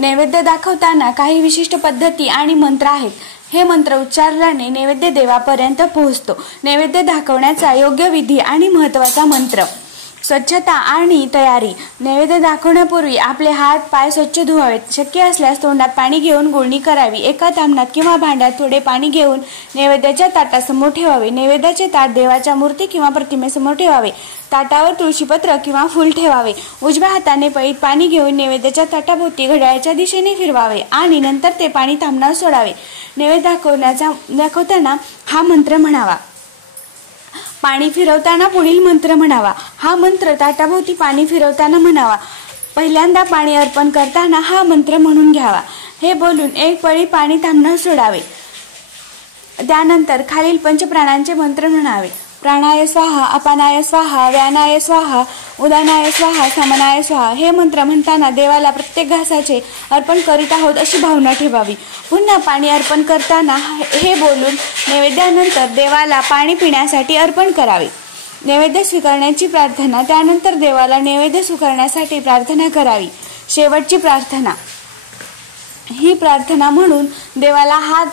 नैवेद्य दाखवताना काही विशिष्ट पद्धती आणि मंत्र आहेत. हे मंत्र उच्चारल्याने नैवेद्य देवापर्यंत पोहोचतो. नैवेद्य दाखवण्याचा योग्य विधी आणि महत्त्वाचा मंत्र. स्वच्छता आणि तयारी. नैवेद्य दाखवण्यापूर्वी आपले हात पाय स्वच्छ धुवावेत. शक्य असल्यास तोंडात पाणी घेऊन गुळणी करावी. एका तामणात किंवा भांड्यात थोडे पाणी घेऊन नैवेद्याच्या ताटासमोर ठेवावे. नैवेद्याचे ताट देवाच्या मूर्ती किंवा प्रतिमेसमोर ठेवावे. ताटावर तुळशीपत्र किंवा फूल ठेवावे. उजव्या हाताने पळीत पाणी घेऊन नैवेद्याच्या ताटाभोवती घड्याळाच्या दिशेने फिरवावे आणि नंतर ते पाणी तामणात सोडावे. नैवेद्य दाखवताना हा मंत्र म्हणावा. पाणी फिरवताना पुढील मंत्र म्हणावा. हा मंत्र ताटाभोवती पाणी फिरवताना म्हणावा. पहिल्यांदा पाणी अर्पण करताना हा मंत्र म्हणून घ्यावा. हे बोलून एक पळी पाणी तामणात सोडावे. त्यानंतर खालील पंचप्राणांचे मंत्र म्हणावे. प्राणाय स्वाहा, अपानाय स्वाहा, व्यानाय स्वाहा, उदानाय स्वाहा, समनाय स्वाहा. हे मंत्र म्हणताना देवाला प्रत्येक घासाचे अर्पण करीत आहोत अशी भावना ठेवावी. पुन्हा पाणी अर्पण करताना हे बोलून नैवेद्यानंतर देवाला पाणी पिण्यासाठी अर्पण करावे. नैवेद्य स्वीकारण्याची प्रार्थना. त्यानंतर देवाला नैवेद्य स्वीकारण्यासाठी प्रार्थना करावी. शेवटची प्रार्थना. ही प्रार्थना म्हणून देवाला हात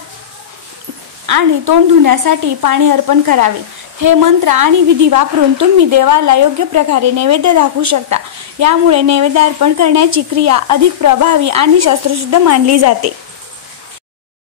आणि तोंड धुण्यासाठी पाणी अर्पण करावे. हे मंत्र आणि विधी वापरून तुम्ही देवाला योग्य प्रकारे नैवेद्य दाखवू शकता. यामुळे नैवेद्य अर्पण करण्याची क्रिया अधिक प्रभावी आणि शास्त्रशुद्ध मानली जाते.